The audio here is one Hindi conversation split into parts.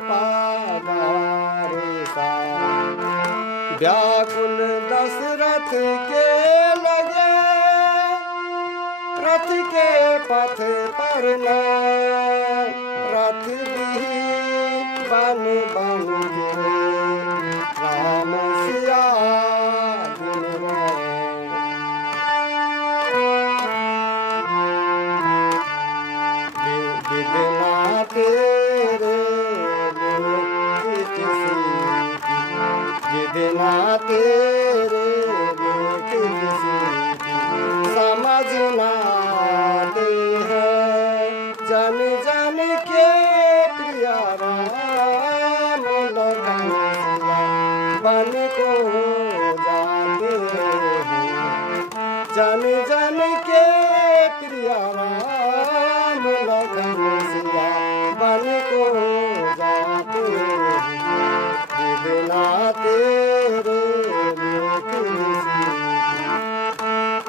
पागा रे सा। व्याकुल दशरथ के लगे रथ के पथ पर न रथ भी बन बन के राम सिया दिन बिना तेरे बिना तेरे समझना दे है जन जन के प्रिया राम लखन बन को जाते हैं। जन जन के प्रिया राम लखन बन को जाते हैं। बिना तेरे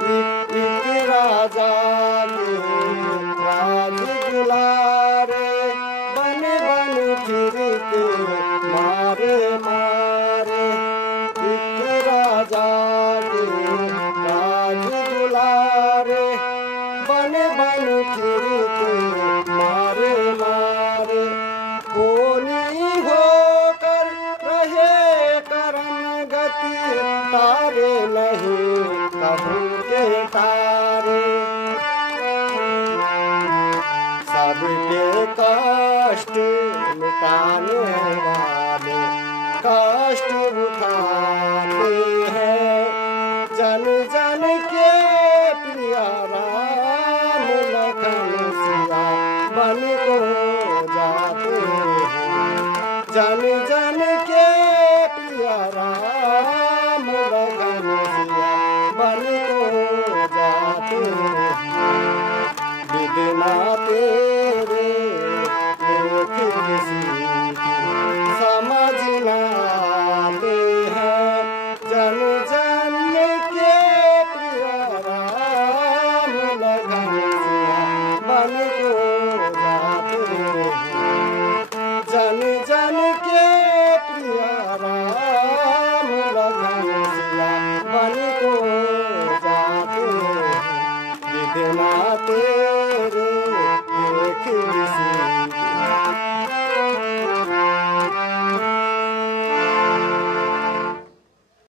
एक राजा के राज दुलारे बन बन फिर के मारे मारे। एक राजा के राज दुलारे बन बन फिर के मारे मारे। बोनी होकर रहे करम गति तारे नहीं कबू के तारे। सबके कष्ट मिटाने वाले कष्ट उठाते हैं। जन जन के प्रिया राम लखन सिया बन को जाते हैं। जन जन के प्रिया राम लखन सिया बन